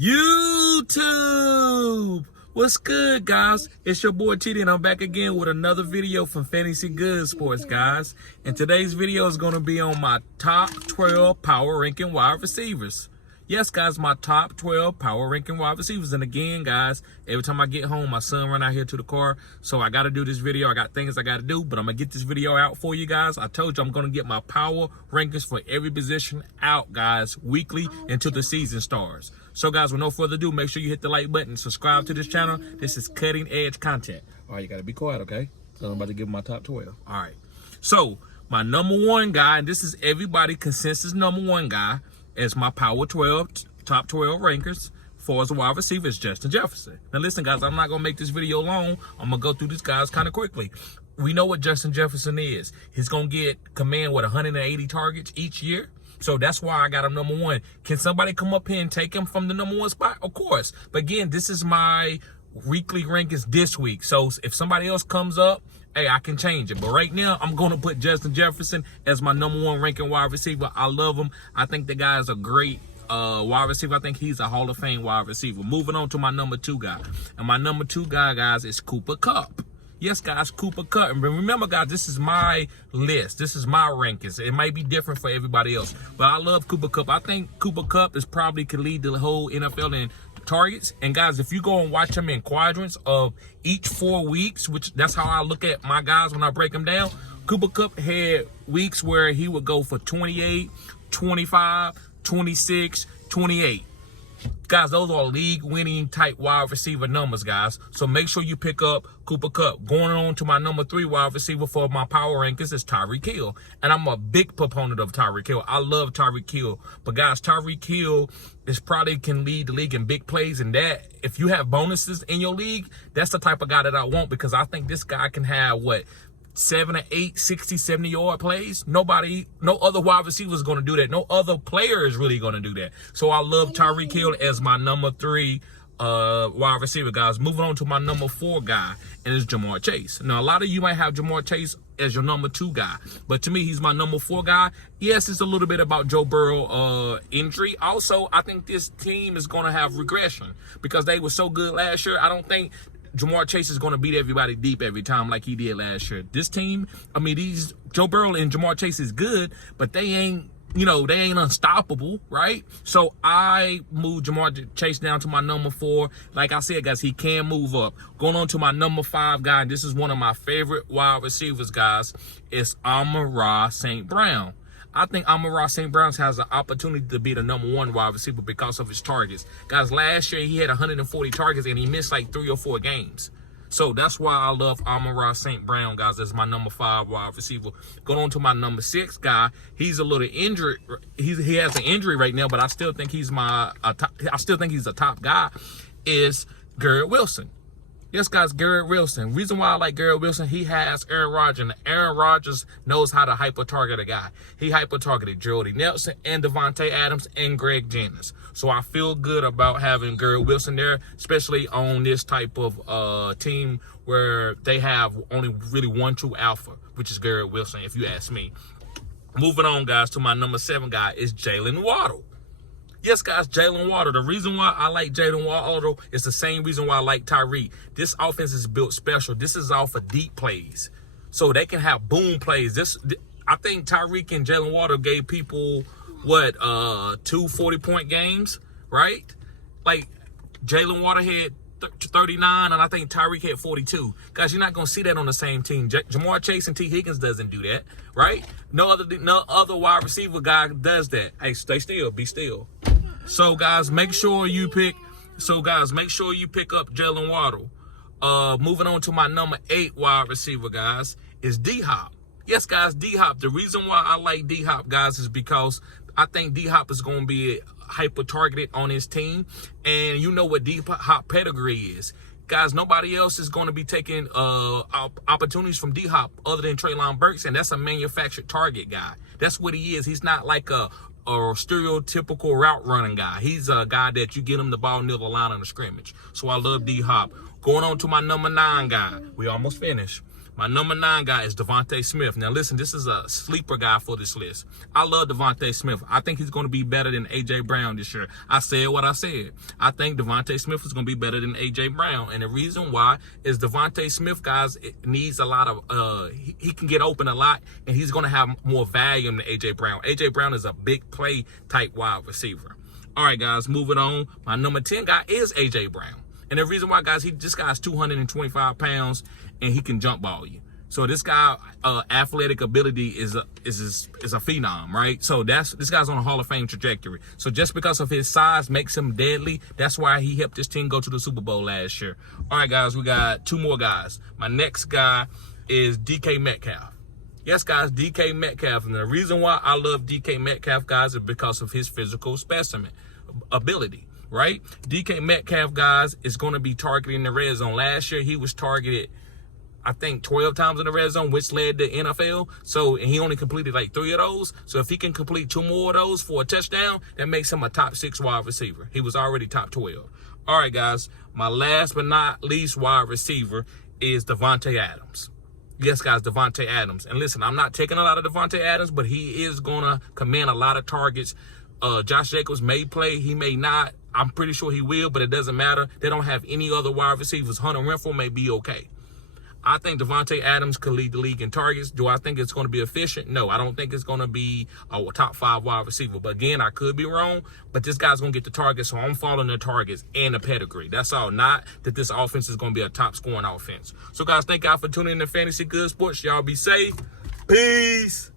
YouTube, what's good, guys? It's your boy TD, and I'm back again with another video from Fantasy Good Sports, guys. And today's video is going to be on my top 12 power ranking wide receivers. Yes, guys, my top 12 power ranking wide receivers. And again, guys, every time I get home, my son run out here to the car. So I got to do this video. I got things I got to do, but I'm going to get this video out for you guys. I told you I'm going to get my power rankings for every position out, guys, weekly until the season starts. So, guys, with no further ado, make sure you hit the like button, subscribe to this channel. This is cutting edge content. All right, you got to be quiet, okay? So I'm about to give my top 12. All right. So my number one guy, and this is everybody consensus number one guy, as my power 12, top 12 rankers for as a wide receiver is Justin Jefferson. Now listen, guys, I'm not going to make this video long. I'm going to go through these guys kind of quickly. We know what Justin Jefferson is. He's going to command 180 targets each year. So that's why I got him number one. Can somebody come up here and take him from the number one spot? Of course. But again, this is my weekly rankings this week. So if somebody else comes up, hey, I can change it. But right now, I'm going to put Justin Jefferson as my number one ranking wide receiver. I love him. I think the guy is a great wide receiver. I think he's a Hall of Fame wide receiver. Moving on to my number two guy. And my number two guy, guys, is Cooper Kupp. Yes, guys, Cooper Kupp. And remember, guys, this is my list. This is my rankings. It might be different for everybody else. But I love Cooper Kupp. I think Cooper Kupp is probably could lead the whole NFL in targets. And guys, if you go and watch them in quadrants of each 4 weeks, which that's how I look at my guys when I break them down, Cooper Kupp had weeks where he would go for 28, 25, 26, 28. Guys, those are league-winning type wide receiver numbers, guys. So make sure you pick up Cooper Kupp. Going on to my number 3 wide receiver for my power rankings is Tyreek Hill. And I'm a big proponent of Tyreek Hill. I love Tyreek Hill. But, guys, Tyreek Hill is probably can lead the league in big plays. And that, if you have bonuses in your league, that's the type of guy that I want, because I think this guy can have, 7 or 8, 60, 70-yard plays. No other wide receiver is going to do that. No other player is really going to do that. So I love Tyreek Hill as my number 3 wide receiver, guys. Moving on to my number 4 guy, and it's Jamal Chase. Now, a lot of you might have Jamal Chase as your number 2 guy, but to me, he's my number 4 guy. Yes, it's a little bit about Joe Burrow injury. Also, I think this team is going to have regression because they were so good last year. I don't think Jamal Chase is going to beat everybody deep every time like he did last year. This team, I mean, Joe Burrow and Jamal Chase is good, but they ain't, they ain't unstoppable, right? So I moved Jamal Chase down to my number 4. Like I said, guys, he can move up. Going on to my number 5 guy, and this is one of my favorite wide receivers, guys, is Amon-Ra St. Brown. I think Amon-Ra St. Brown has an opportunity to be the number 1 wide receiver because of his targets. Guys, last year he had 140 targets and he missed like 3 or 4 games. So that's why I love Amon-Ra St. Brown, guys. That's my number 5 wide receiver. Going on to my number 6 guy, he's a little injured. He has an injury right now, but I still think he's a top guy. Is Garrett Wilson. Yes, guys, Garrett Wilson. Reason why I like Garrett Wilson, he has Aaron Rodgers, and Aaron Rodgers knows how to hyper-target a guy. He hyper-targeted Jordy Nelson and Devontae Adams and Greg Jennings. So I feel good about having Garrett Wilson there, especially on this type of team where they have only really one true alpha, which is Garrett Wilson, if you ask me. Moving on, guys, to my number 7 guy is Jalen Waddle. Yes, guys, Jalen Waddle. The reason why I like Jalen Waddle is the same reason why I like Tyreek. This offense is built special. This is all for deep plays. So they can have boom plays. I think Tyreek and Jalen Waddle gave people, 2 40-point games, right? Like, Jalen Waddle had 39, and I think Tyreek had 42. Guys, you're not going to see that on the same team. Jamal Chase and T. Higgins doesn't do that, right? No other wide receiver guy does that. Hey, stay still. Be still. So, guys, make sure you pick up Jalen Waddle. Moving on to my number 8 wide receiver, guys, is D-Hop. Yes, guys, D-Hop. The reason why I like D-Hop, guys, is because I think D-Hop is going to be hyper-targeted on his team. And you know what D-Hop pedigree is. Guys, nobody else is going to be taking opportunities from D-Hop other than Treylon Burks, and that's a manufactured target guy. That's what he is. He's not like a stereotypical route running guy. He's a guy that you get him the ball near the line of the scrimmage. So I love D-Hop. Going on to my number 9 guy. We almost finished. My number 9 guy is Devontae Smith. Now, listen, this is a sleeper guy for this list. I love Devontae Smith. I think he's going to be better than A.J. Brown this year. I said what I said. I think Devontae Smith is going to be better than A.J. Brown. And the reason why is Devontae Smith, guys, it needs a lot of, he can get open a lot, and he's going to have more volume than A.J. Brown. A.J. Brown is a big play type wide receiver. All right, guys, moving on. My number 10 guy is A.J. Brown. And the reason why, guys, this guy's 225 pounds, and he can jump ball you. So this guy, athletic ability is a phenom, right? So this guy's on a Hall of Fame trajectory. So just because of his size makes him deadly. That's why he helped this team go to the Super Bowl last year. All right, guys, we got 2 more guys. My next guy is DK Metcalf. Yes, guys, DK Metcalf. And the reason why I love DK Metcalf, guys, is because of his physical specimen ability, right? DK Metcalf, guys, is going to be targeted in the red zone. Last year, he was targeted, I think, 12 times in the red zone, which led to NFL. So, and he only completed like 3 of those. So if he can complete 2 more of those for a touchdown, that makes him a top 6 wide receiver. He was already top 12. All right, guys, my last but not least wide receiver is Davante Adams. Yes, guys, Davante Adams. And listen, I'm not taking a lot of Davante Adams, but he is going to command a lot of targets. Josh Jacobs may play. He may not. I'm pretty sure he will, but it doesn't matter. They don't have any other wide receivers. Hunter Renfrow may be okay. I think Davante Adams could lead the league in targets. Do I think it's going to be efficient? No, I don't think it's going to be a top 5 wide receiver. But again, I could be wrong. But this guy's going to get the targets, so I'm following the targets and the pedigree. That's all. Not that this offense is going to be a top scoring offense. So, guys, thank y'all for tuning in to Fantasy Good Sports. Y'all be safe. Peace.